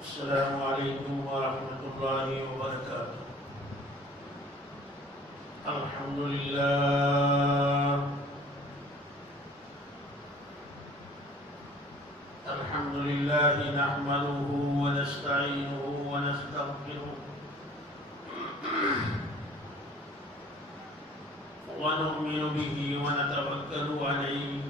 السلام عليكم ورحمة الله وبركاته. الحمد لله نحمده ونستعينه ونستغفره ونؤمن به ونتوكل عليه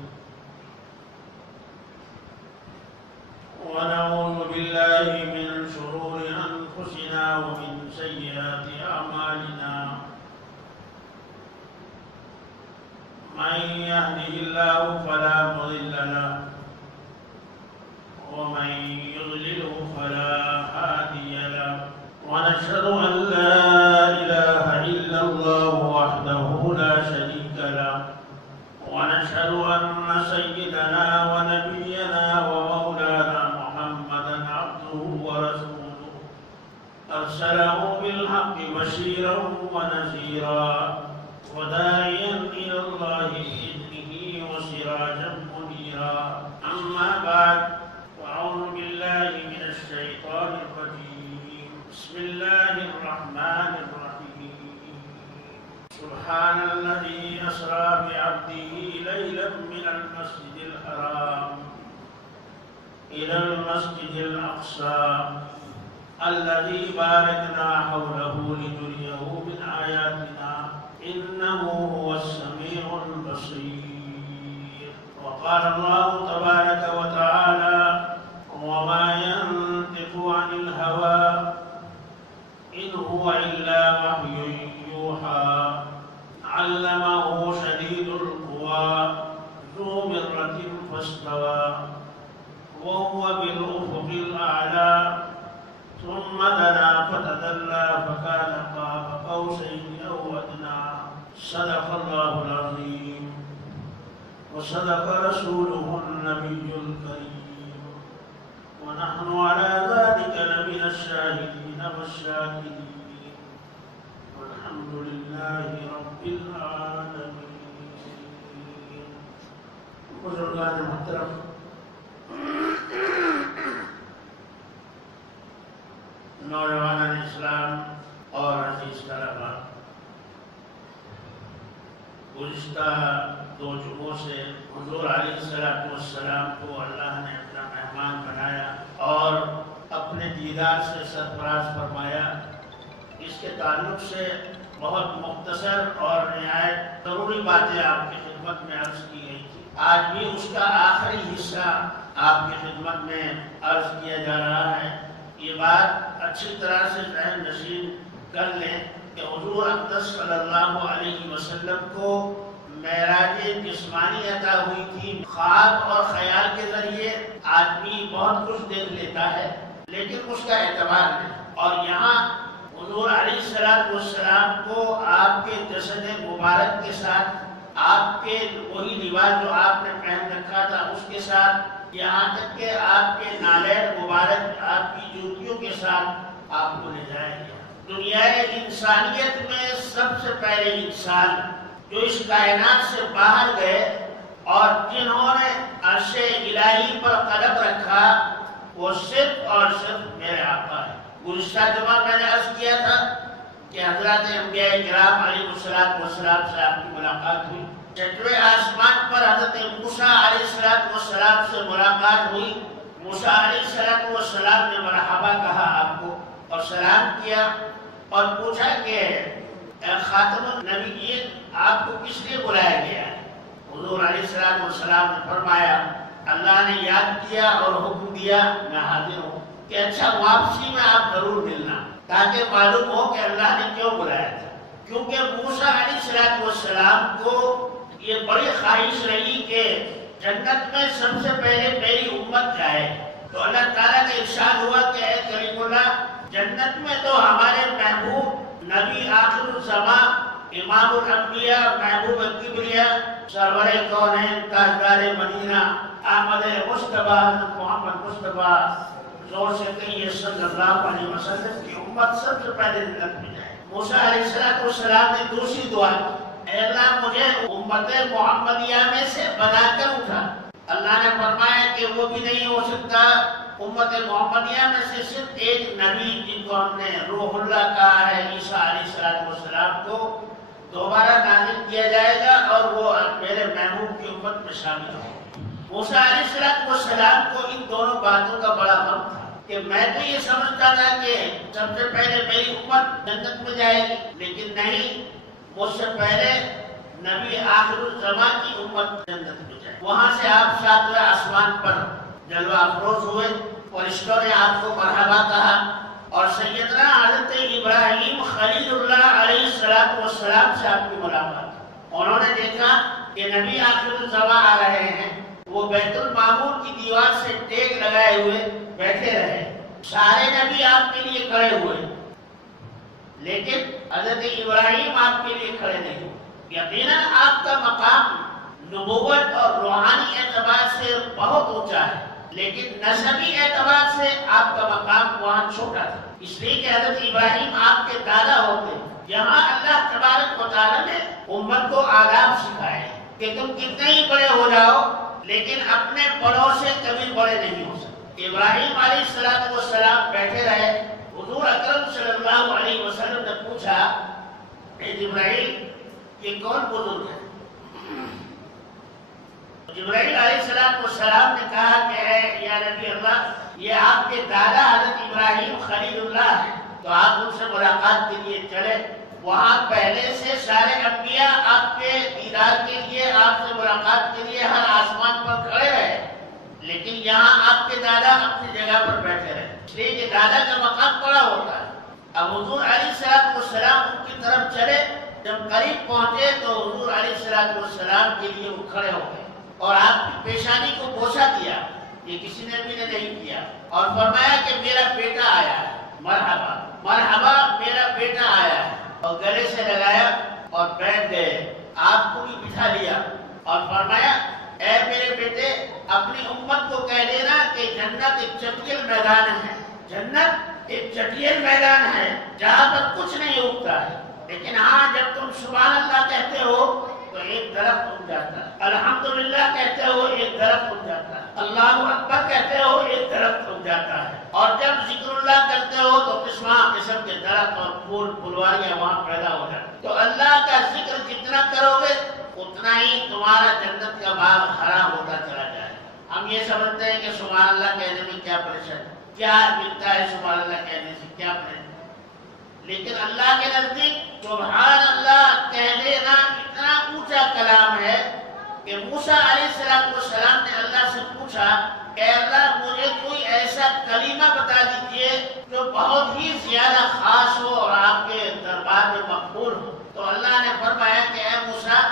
ونعوذ بالله من شرور أنفسنا ومن سيئات أعمالنا. من يهده الله فلا مضل له ومن يضلله فلا هادي له. ونشهد أن لا إله إلا الله وحده لا شريك له. ونشهد أن سيدنا ونبينا ومولانا محمدا عبده ورسوله أرسله بالحق بشيرا ونذيرا وداعيا إلى الله بإذنه وسراجا منيرا. أما بعد، أعوذ بالله من الشيطان الرجيم. بسم الله الرحمن الرحيم. سبحان الذي أسرى بعبده ليلا من المسجد الحرام إلى المسجد الأقصى الذي باركنا حوله لنريه من آياتنا إنه هو السميع البصير. وقال الله تبارك وتعالى: وما ينطق عن الهوى إن هو إلا وحي يوحى علمه شديد القوى ذو مرة فاستوى وهو بالأفق الأعلى ثم دنا فتدلى فكان قاب قوسين أو أدنى. صدق الله العظيم وصدق رسوله النبي الكريم ونحن على ذلك لمن الشاهدين والشاكرين والحمد لله رب العالمين. بزرگان محترم، نوجوان اسلام اور عزیز طلباء، گزشتہ 2 جمعوں سے حضور علیہ السلام کو اللہ نے اپنا مہمان بنایا اور اپنے دیدار سے سرفراز فرمایا. اس کے تعلق سے بہت مختصر اور نہایت ضروری باتیں آپ کی خدمت میں عرض کی گئی تھی. آج بھی اس کا آخری حصہ آپ کی خدمت میں عرض کیا جا رہا ہے. یہ بات اچھی طرح سے ذہن نشین کر لیں کہ حضور اقدس صلی اللہ علیہ وسلم کو معراج جسمانی عطا ہوئی تھی. خواب اور خیال کے ذریعے آدمی بہت کچھ دیکھ لیتا ہے لیکن اس کا اعتبار نہیں. اور یہاں حضور علیہ السلام کو آپ کے جسد مبارک کے ساتھ، آپ کے وہی لباس جو آپ نے پہن رکھا تھا اس کے ساتھ، یہاں تک کہ آپ کے نالین مبارک آپ کی جوتیوں کے ساتھ آپ کو لے جایا گیا. دنیا انسانیت میں سب سے پہلے انسان جو اس کائنات سے باہر گئے اور جنہوں نے عرش الہی پر قدم رکھا وہ صرف اور صرف میرے آقا ہے. گزشتہ جمعہ میں نے عرض کیا تھا کہ حضرات انبیاء کرام علیہ السلام سے آپ کی ملاقات ہوئی. 6ویں آسمان پر حضرت موسیٰ علیہ السلام سے ملاقات ہوئی. موسیٰ علیہ السلام نے مرحبا کہا آپ کو اور سلام کیا اور پوچھا کہ خاتم النبیین آپ کو کس لیے بلایا گیا ہے؟ حضور علیہ السلام نے فرمایا اللہ نے یاد کیا اور حکم دیا، میں حاضر ہوں کہ اچھا واپسی میں آپ ضرور ملنا تاکہ معلوم ہو کہ اللہ نے کیوں بلایا تھا. کیونکہ موسیٰ علیہ السلام کو یہ بڑی خواہش رہی کہ جنت میں سب سے پہلے میری امت جائے. تو اللہ تعالیٰ کا ارشاد ہوا کہ اے کریم اللہ، جنت میں تو ہمارے محبوب نبی آخر الزمان، امام الانبیاء، محبوب کبریاء، سرور کونین، تاجدار مدینہ، احمد مصطفیٰ، محمد مصطفیٰ، زور سے کہیے صلی اللہ علیہ وسلم کی امت سب سے پہلے جنت میں جائے. موسیٰ علیہ السلام نے دوسری دعا کی، اے اللہ مجھے امت محمدیہ میں سے بنا کر اٹھا. اللہ نے فرمایا کہ وہ بھی نہیں ہو سکتا امت محمدیہ میں سے صرف ایک نبی جن کو ہم نے روح اللہ کہا ہے، عیسیٰ علیہ السلام کو دوبارہ نازل کیا جائے گا اور وہ میرے محبوب کی امت میں شامل ہوں۔ موسیٰ علیہ السلام کو ان دونوں باتوں کا بڑا غم تھا کہ میں تو یہ سمجھتا تھا کہ سب سے پہلے میری امت جنت میں جائے گی، لیکن نہیں، مجھ سے پہلے نبی آخر الزمان کی امت جنت میں جائے۔ وہاں سے آپ 7ویں آسمان پر جلوہ افروز ہوئے، فرشتوں نے آپ کو مرحبا کہا، اور سیدنا حضرت ابراہیم خلیل اللہ علیہ السلام سے آپ کی ملاقات۔ انہوں نے دیکھا کہ نبی آخر الزمان آ رہے ہیں، وہ بیت المعمور کی دیوار سے ٹیک لگائے ہوئے بیٹھے رہے، سارے نبی آپ کے لیے کھڑے ہوئے، لیکن حضرت ابراہیم آپ کے لیے کھڑے نہیں ہوئے۔ یقیناً آپ کا مقام نبوت اور روحانی اعتبار سے بہت اونچا ہے، لیکن نسبی اعتبار سے آپ کا مقام وہاں چھوٹا تھا، اس لیے کہ حضرت ابراہیم آپ کے دادا ہوتے۔ یہاں اللہ تبارک و تعالیٰ نے امت کو آداب سکھائے کہ تم کتنے ہی بڑے ہو جاؤ لیکن اپنے بڑوں سے کبھی بڑے نہیں ہو سکتے۔ ابراہیم علیہ السلام بیٹھے رہے، حضور اکرم صلی اللہ علیہ وسلم نے پوچھا، اے جبرائیل یہ کون بزرگ ہے؟ جبرائیل علیہ السلام نے کہا کہ اے یا نبی اللہ، یہ آپ کے دادا حضرت ابراہیم خلیل اللہ ہیں، تو آپ ان سے ملاقات کے لیے چلے۔ وہاں پہلے سے سارے انبیاء آپ کے دیدار کے لیے، آپ سے ملاقات کے لیے ہر آسمان پر کھڑے رہے، لیکن یہاں آپ کے دادا اپنی جگہ پر بیٹھے رہے، اس لیے کہ دادا کا مقام بڑا ہوتا ہے۔ اب حضور علیہ السلام ان کی طرف چلے، جب قریب پہنچے تو حضور علیہ السلام کے لیے وہ کھڑے ہو گئے اور آپ کی پیشانی کو بوسہ دیا، یہ کسی نے بھی نہیں کیا، اور فرمایا کہ میرا بیٹا آیا ہے، مرحبا مرحبا میرا بیٹا آیا ہے، اور گلے سے لگایا اور بیٹھ گئے۔ آپ کو بھی بٹھا لیا اور فرمایا، اے میرے بیٹے، اپنی امت کو کہہ دینا کہ جنت ایک چٹیل میدان ہے، جنت ایک چٹیل میدان ہے جہاں پر کچھ نہیں اگتا ہے، لیکن ہاں جب تم سبحان اللہ کہتے ہو تو ایک درخت اگ جاتا ہے، الحمدللہ کہتے ہو ایک درخت اگ جاتا ہے، اللہ اکبر کہتے ہو ایک درخت اگ جاتا ہے، اور جب ذکر اللہ کرتے ہو تو قسم کے درخت اور پھول پھلواریاں وہاں پیدا ہو جاتی۔ تو اللہ کا ذکر جتنا کرو گے اتنا ہی تمہارا جنت کا باغ ہرا ہوتا چلا جائے۔ ہم یہ سمجھتے ہیں کہ سبحان اللہ کہنے میں کیا پریشان، کیا ملتا ہے سبحان اللہ کہنے سے، کیا پریشان، لیکن اللہ کے نزدیک سبحان اللہ کہہ دینا اتنا اونچا کلام ہے کہ موسیٰ علیہ السلام نے اللہ سے پوچھا، اے اللہ مجھے کوئی ایسا کلمہ بتا دیجئے جو بہت ہی زیادہ خاص ہو اور آپ کے دربار میں مقبول ہو۔ تو اللہ نے فرمایا کہ اے موسیٰ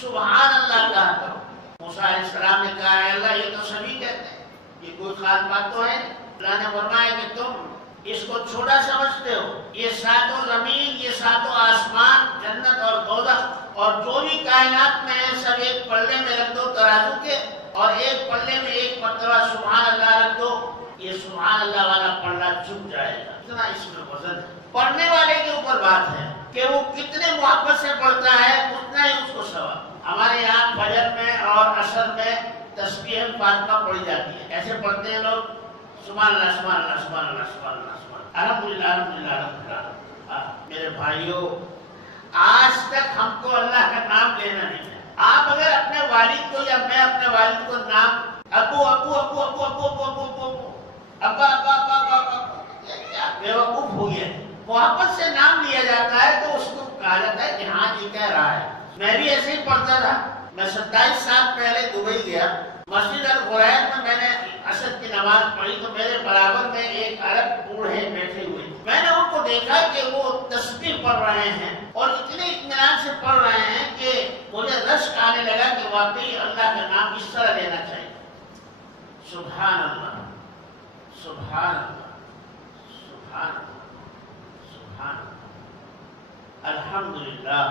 سبحان اللہ کہا کرو۔ موسیٰ علیہ السلام نے کہا، اے اللہ یہ تو سبھی کہتے ہیں، یہ کوئی خاص بات تو ہے۔ اللہ نے فرمایا کہ تم اس کو چھوٹا سمجھتے ہو، یہ ساتوں زمین، یہ ساتوں آسمان، جنت اور دوزخ اور جو بھی کائنات میں ہے سب ایک پلڑے میں رکھ دو ترازو کے، اور ایک پلڑے میں ایک مرتبہ سبحان اللہ رکھ دو، یہ سبحان اللہ والا پلڑا چپ جائے گا، اتنا اس میں وزن ہے۔ پڑھنے والے کے اوپر بات ہے کہ وہ کتنے محبت سے پڑھتا ہے، اتنا ہی اس کو ثواب۔ ہمارے یہاں فجر میں اور عصر میں تسبیح فاطمہ پڑھی جاتی ہے، ایسے پڑھتے ہیں لوگ، سبحان اللہ سبحان اللہ سبحان اللہ سبحان اللہ سبحان اللہ الحمدللہ الحمدللہ الحمدللہ۔ میرے بھائیوں، آج تک ہم کو اللہ کا نام لینا نہیں ہے۔ آپ اگر اپنے والد کو یا میں اپنے والد کو نام ابو ابو ابو ابو ابو ابو ابو ابو ابا ابا ابا ابا کیا بیوقوف ہو گیا۔ محبت سے نام لیا جاتا ہے تو اس کو کہا جاتا ہے کہ ہاں یہ کہہ رہا ہے۔ میں بھی ایسے ہی پڑھتا تھا۔ میں 27 سال پہلے دبئی گیا، مسجد الغرائب میں میں نے عصر کی نماز پڑھی تو میرے برابر میں ایک عرب بوڑھے بیٹھے ہوئے، میں نے ان کو دیکھا کہ وہ تسبیح پڑھ رہے ہیں اور اتنے اطمینان سے پڑھ رہے ہیں کہ مجھے رشک آنے لگا کہ واقعی اللہ کا نام اس طرح لینا چاہیے، سبحان اللہ سبحان اللہ سبحان اللہ سبحان اللہ، الحمدللہ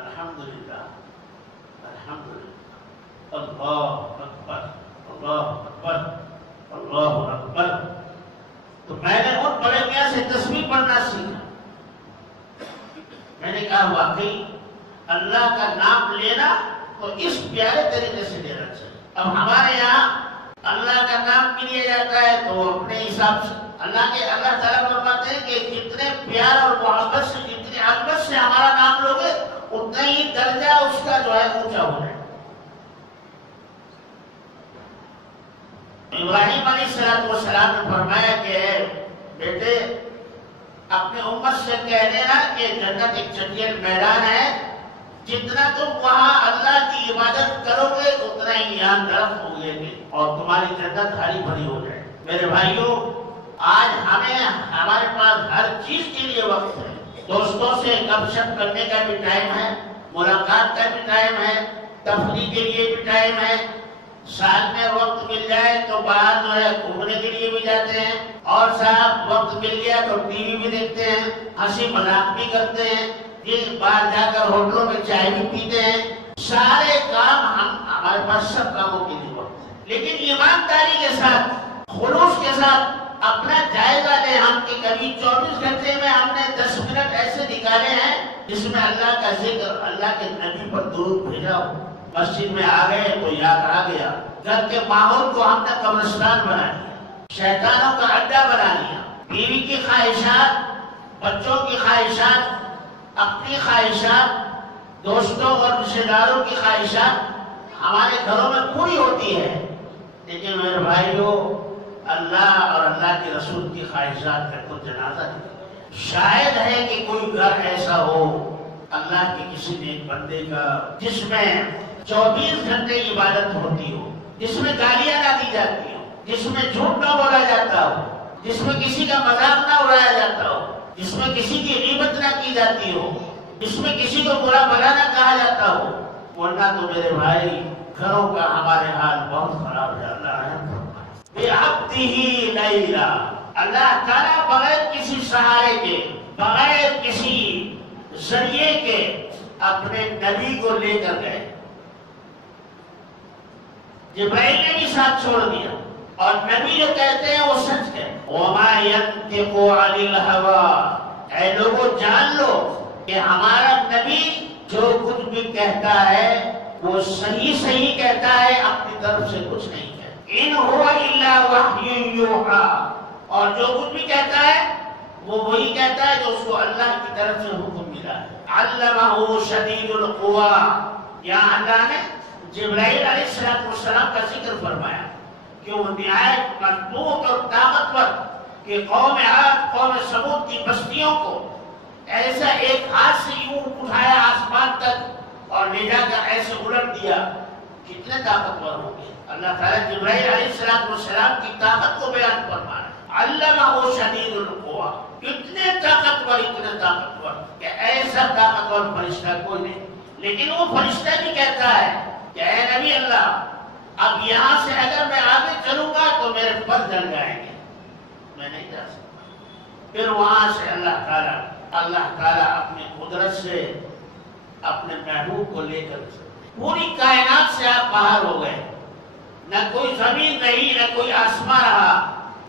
الحمدللہ الحمدللہ، اللہ اکبر اللہ اکبر اللہ اکبر۔ تو میں نے ان بڑے میاں سے تسبیح پڑھنا سیکھا۔ میں نے کہا واقعی اللہ کا نام لینا تو اس پیارے طریقے سے لینا چاہیے۔ اب ہمارے یہاں اللہ کا نام بھی لیا جاتا ہے تو اپنے حساب سے اللہ تعالیٰ فرماتے ہیں کہ جتنے پیار اور محبت سے جتنی عظمت سے ہمارا نام لوگے اتنا ہی درجہ اس کا جو ہے اونچا ہو جائے. ابراہیم علیہ السلام نے فرمایا کہ بیٹے اپنے امت سے کہہ دینا کہ جنت ایک چٹیل میدان ہے، جتنا تم وہاں اللہ کی عبادت کرو گے اتنا ہی یہاں درخت ہوگے گے اور تمہاری جنت ہری بھری ہو جائے. میرے بھائیوں، آج ہمارے پاس ہر چیز کے لیے وقت ہے. دوستوں سے گپ شپ کرنے کا بھی ٹائم ہے، ملاقات کا بھی ٹائم ہے، تفریح کے لیے بھی ٹائم ہے. ساتھ میں وقت مل جائے تو باہر جو ہے گھومنے کے لیے بھی جاتے ہیں، اور صاحب وقت مل گیا تو ٹی وی بھی دیکھتے ہیں، ہنسی مذاق بھی کرتے ہیں، باہر جا کر ہوٹلوں میں چائے بھی پیتے ہیں. سارے کام ہمارے پاس سب کاموں کے لیے وقت ہے. لیکن ایمانداری کے ساتھ، خلوص کے ساتھ اپنا جائزہ لیں ہم کہ کبھی 24 گھنٹے میں ہم نے 10 منٹ ایسے نکالے ہیں جس میں اللہ کا ذکر، اللہ کے نبی پر درود بھیجا ہو. مسجد میں آ گئے تو یاد آ گیا. گھر کے ماحول کو ہم نے قبرستان بنا لیا، شیطانوں کا اڈا بنا لیا. بیوی کی خواہشات، بچوں کی خواہشات، اپنی خواہشات، دوستوں اور رشتہ داروں کی خواہشات ہمارے گھروں میں پوری ہوتی ہے. لیکن میرے بھائیوں، اللہ اور اللہ کے رسول کی خواہشات کا تو جنازہ نہیں. شاید ہے کہ کوئی گھر ایسا ہو اللہ کے کسی نیک بندے کا جس میں 24 گھنٹے عبادت ہوتی ہو، جس میں گالیاں نہ دی جاتی ہو، جس میں جھوٹ نہ بولا جاتا ہو، جس میں کسی کا مذاق نہ اڑایا جاتا ہو، جس میں کسی کی غیبت نہ کی جاتی ہو، جس میں کسی کو برا بھلا نہ کہا جاتا ہو. ورنہ تو میرے بھائی گھروں کا ہمارے حال بہت خراب ہے. اللہ تعالیٰ بغیر کسی سہارے کے، بغیر کسی ذریعے کے اپنے نبی کو لے کر گئے. جبرائیل نے بھی ساتھ چھوڑ دیا، اور نبی جو کہتے ہیں وہ سچ ہے. وَمَا يَنْتِقُ عَنِ الْهَوَىٰ، اے لوگوں جان لو کہ ہمارا نبی جو کچھ بھی کہتا ہے وہ صحیح کہتا ہے، اپنی طرف سے کچھ نہیں کہتا. إِنْ هُوَ إِلَّا وَحْيٌ يُوحَىٰ، اور جو کچھ بھی کہتا ہے وہ وہی کہتا ہے جو اس کو اللہ کی طرف سے حکم ملا ہے. عَلَّمَهُ شَدِيدُ الْقُوَىٰ، یہاں اللہ نے جبرائیل علیہ السلام کا ذکر فرمایا کہ وہ نہایت مضبوط اور طاقتور کہ قوم عاد، قوم ثمود کی بستیوں کو ایسا ایک ہاتھ سے یوں اٹھایا آسمان تک اور لے جا کر ایسے الٹ دیا. کتنے طاقتور ہوں گے. اللہ تعالیٰ جبرائیل علیہ السلام کی طاقت کو بیان فرما رہا ہے. علمہ شدید القویٰ، اتنے طاقتور کہ ایسا طاقتور فرشتہ کوئی نہیں. لیکن وہ فرشتہ بھی کہتا ہے کہ اے نبی اللہ، اب یہاں سے اگر میں آگے چلوں گا تو میرے پر جل جائیں گے، میں نہیں جا سکتا. پھر وہاں سے اللہ تعالیٰ اپنی قدرت سے اپنے محبوب کو لے کر پوری کائنات سے آپ باہر ہو گئے. نہ کوئی زمین رہی، نہ کوئی آسمان رہا،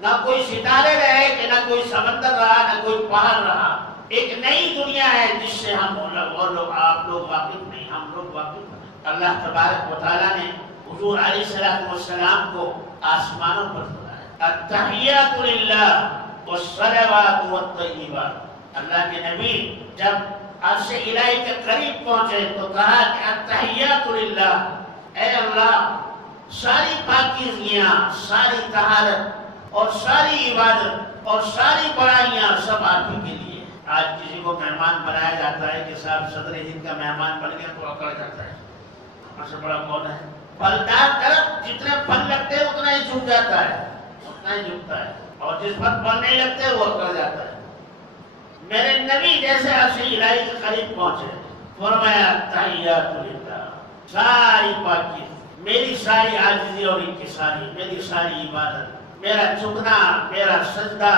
نہ کوئی ستارے رہے، کہ نہ کوئی سمندر رہا، نہ کوئی پہاڑ رہا. ایک نئی دنیا ہے جس سے ہم آپ لوگ واقف نہیں، ہم لوگ واقف ہیں. اللہ تبارک و تعالیٰ نے حضور علیہ السلام کو آسمانوں پر بلایا. التحیات للہ والصلوات والطیبات. اللہ کے نبی جب عرش الہی کے قریب پہنچے تو کہا کہ التحیات للہ، اے اللہ ساری پاکیزگیاں، ساری طہارت اور ساری عبادت اور ساری بڑائیاں سب آپ ہی کے لیے. آج کسی کو مہمان بنایا جاتا ہے کہ صاحب صدر ہند کا مہمان بن گیا تو اکڑ جاتا ہے. ہم سے بڑا کون ہے؟ پھلدار درخت جتنے پھل لگتے ہیں اتنا ہی جھک جاتا ہے، اتنا ہی جھکتا ہے، اور جس پر پھل نہیں لگتے وہ اکڑ جاتا ہے. میرے نبی جیسے عرش الہی کے قریب پہنچے، فرمایا تحیات للہ، ساری پاکی، میری ساری عاجزی اور انکساری، میری ساری عبادت، میرا جھکنا، میرا سجدہ،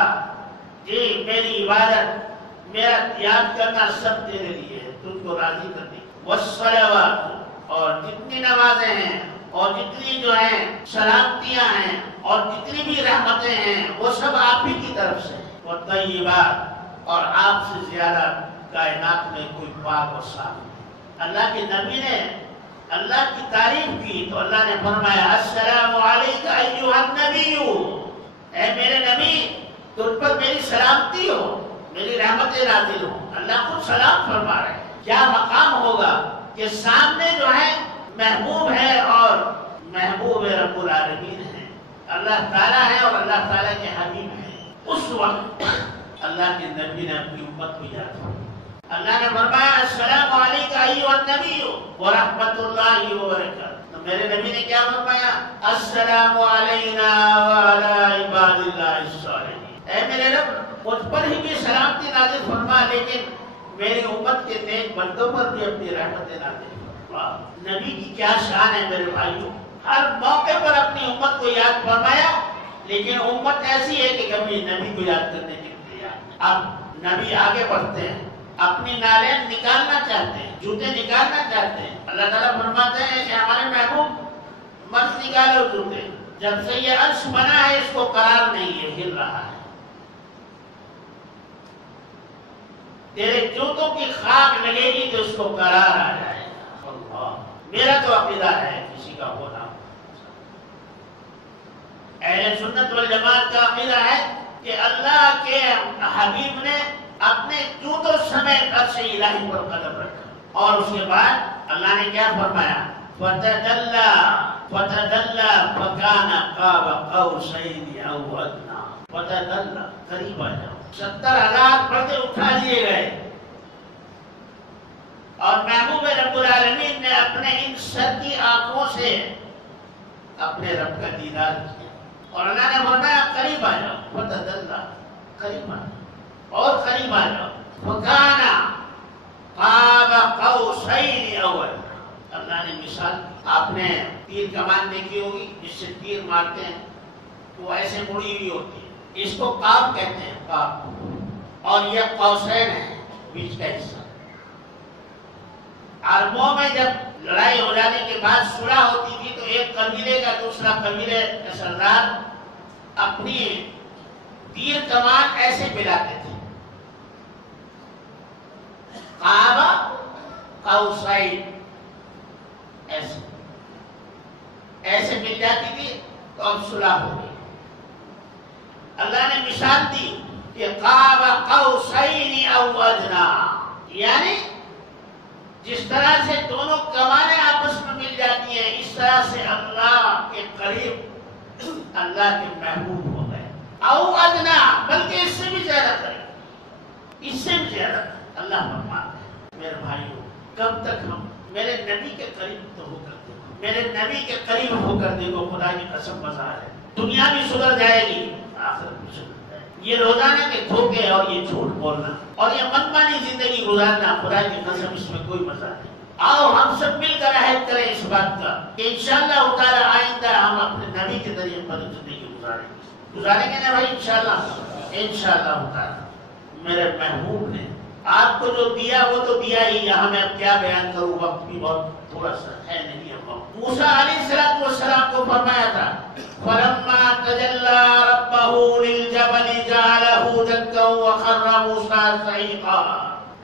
جی میری عبادت، میرا یاد کرنا سب تیرے لیے ہے، تجھ کو راضی کرنے. والصلوات، اور جتنی نمازیں ہیں اور جتنی جو ہیں سلامتیاں ہیں اور جتنی بھی رحمتیں ہیں وہ سب آپ ہی کی طرف سے. والطیبات، اور آپ سے زیادہ کائنات میں کوئی پاک اور صاف نہیں. اللہ کے نبی نے اللہ کی تعریف کی تو اللہ نے فرمایا السلام علیک ایھا النبی، اے میرے نبی تجھ پر میری سلامتی ہو، میری رحمتیں نازل ہو۔ اللہ خود سلام فرما رہے ہیں۔ کیا مقام ہوگا کہ سامنے جو ہے محبوب ہے اور محبوب رب العالمین ہے، اللہ تعالیٰ ہے اور اللہ تعالیٰ کے حبیب ہیں۔ اس وقت اللہ کے نبی نے اپنی امت کو یاد کیا۔ اللہ نے فرمایا السلام علیک ایھا النبی ورحمۃ اللہ وبرکاتہ۔ تو میرے نبی نے کیا فرمایا؟ السلام علینا وعلی عباد اللہ الصالحین۔ اے میرے رب مجھ پر ہی بھی سلامتی نازل فرما، لیکن میری امت کے نیک بندوں پر بھی اپنی رحمتیں نازل فرما۔ نبی کی کیا شان ہے میرے بھائیوں، ہر موقع پر اپنی امت کو یاد فرمایا، لیکن امت ایسی ہے کہ کبھی نبی کو یاد کرنے کے لیے اب نبی آگے بڑھتے ہیں، اپنی نالین نکالنا چاہتے ہیں، جوتے نکالنا چاہتے ہیں۔ اللہ تعالیٰ فرماتے ہیں کہ ہمارے محبوب مت نکالو جوتے، جب سے یہ عرش بنا ہے اس کو قرار نہیں ہے، ہل رہا ہے۔ تیرے جوتوں کی خاک لگے گی تو اس کو قرار آ جائے گا۔ اللہ، میرا تو عقیدہ ہے کسی کا ہونا، اہل سنت والجماعت کا عقیدہ ہے کہ اللہ کے حبیب نے اپنے جوتوں سمیت عرش الہی پر قدم رکھا، اور اس کے بعد اللہ نے کیا فرمایا؟ فتدلّا فکان قاب قوسین او ادنی۔ فتدلّا، قریب آ جاؤ۔ 70,000 پردے اٹھا لیے گئے اور محبوب رب العالمین نے اپنے ان سر کی آنکھوں سے اپنے رب کا دیدار کیا، اور اللہ نے فرمایا قریب آ جاؤ۔ فتدلّا، قریب آ جاؤ اور قریب آ جاؤ۔ فکان قاب قوسین او ادنی۔ اللہ نے مثال، آپ نے تیر کمان دیکھی ہوگی جس سے تیر مارتے ہیں، وہ ایسے مڑی ہوئی ہوتی ہے، اس کو قاب کہتے ہیں، قاب، اور یہ قوسین ہے، بیچ کا حصہ۔ عربوں میں جب لڑائی ہو جانے کے بعد صلح ہوتی تھی تو ایک قبیلے کا دوسرا قبیلے کا سردار اپنی تیر کمان ایسے ملاتے تھے، قاب قوسین، ایسے ایسے مل جاتی تھی تو اب صلح ہو گئی۔ اللہ نے مثال دی کہ قاب قوسین او ادنی، یعنی جس طرح سے دونوں کمانیں آپس میں مل جاتی ہیں، اس طرح سے اللہ کے قریب اللہ کے محبوب ہو گئے۔ او ادنی، بلکہ اس سے بھی زیادہ قریب، اس سے بھی زیادہ۔ اللہ فرماتا ہے میرے بھائیوں، کب تک ہم میرے نبی کے قریب تو ہو کر دیکھو، میرے نبی کے قریب ہو کر دیکھو، خدا کی قسم مزہ ہے۔ دنیا بھی سدھر جائے گی، آخرت بھی سدھر جائے گی۔ یہ روزانہ کے دھوکے اور یہ جھوٹ بولنا اور یہ منمانی زندگی گزارنا، خدا کی قسم اس میں کوئی مزہ نہیں۔ آؤ ہم سب مل کر عہد کریں اس بات کا کہ انشاءاللہ تعالی آئندہ ہم اپنے نبی کے ذریعے پر زندگی گزاریں گے نا بھائی، انشاءاللہ تعالی۔ میرے محبوب نے آپ کو جو دیا وہ تو دیا ہی، یہاں میں اب کیا بیان کروں، وقت بھی بہت تھوڑا سا ہے نہیں۔ موسیٰ علیہ السلام کو فرمایا تھا فَلَمَّا تَجَلَّى رَبَّهُ لِلْجَبَلِ جَعَلَهُ دَكًّا وَخَرَّ مُوسَىٰ صَعِقًا۔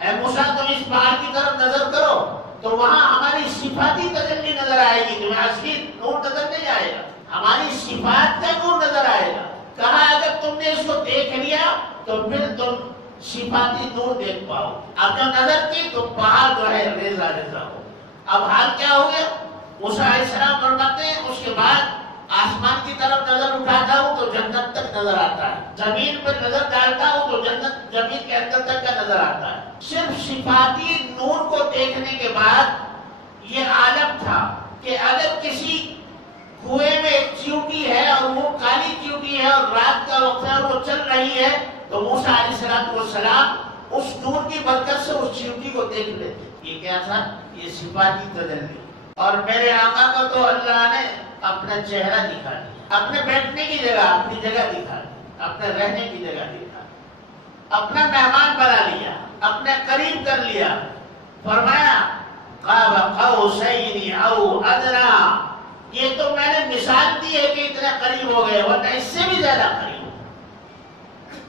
اے موسیٰ تم اس پہاڑ کی طرف نظر کرو تو وہاں ہماری صفاتی تجلی نظر آئے گی، تمہیں اصلی نور نظر نہیں آئے گا، ہماری صفات کا نور نظر آئے گا۔ کہا اگر تم نے اس کو دیکھ لیا تو پھر تم صفاتی نور دیکھ پاؤ۔ اب جب نظر کی تو پہاڑ جو ہے ریزہ ریزہ ہو۔ اب حال کیا ہو گیا؟ موسیٰ علیہ السلام فرماتے ہیں اس کے بعد آسمان کی طرف نظر اٹھاتا ہوں تو جنت تک نظر آتا ہے، زمین پر نظر ڈالتا ہوں تو جنت زمین کے اندر تک کا نظر آتا ہے۔ صرف صفاتی نور کو دیکھنے کے بعد یہ عالم تھا کہ اگر کسی کنویں میں ایک چیوٹی ہے اور وہ کالی چیوٹی ہے اور رات کا وقت ہے اور وہ چل رہی ہے تو موسیٰ علیہ السلام اس نور کی برکت سے اس چیوٹی کو دیکھ لیتے۔ یہ کیا تھا؟ یہ صفاتی تجلی۔ اور میرے آقا کو تو اللہ نے اپنا چہرہ دکھا دیا، اپنے بیٹھنے کی جگہ اپنی جگہ دکھا دی، اپنے رہنے کی جگہ دکھا دی، اپنا مہمان بنا لیا، اپنے قریب کر لیا۔ فرمایا قاب قوسین او ادنی، یہ تو میں نے مثال دی ہے کہ اتنے قریب ہو گئے، ورنہ اس سے بھی زیادہ قریب ہو۔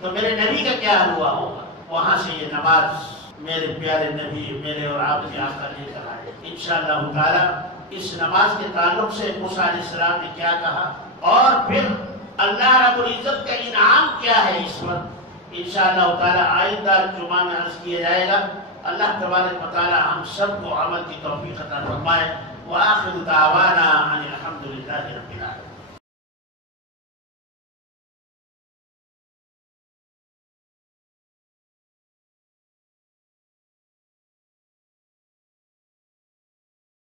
تو میرے نبی کا کیا ہوا ہوگا؟ وہاں سے یہ نماز میرے پیارے نبی، میرے اور آپ کے آقا لے کر آئے۔ انشاءاللہ تعالی اس نماز کے تعلق سے موسیٰ علیہ السلام نے کیا کہا، اور پھر اللہ رب العزت کا انعام کیا ہے اس وقت، انشاءاللہ تعالی آئندہ جمعہ میں عرض کیا جائے گا۔ اللہ تبارک و تعالی ہم سب کو عمل کی توفیق عطا فرمائے۔ وآخر دعوانا ان الحمد للہ رب العالمین۔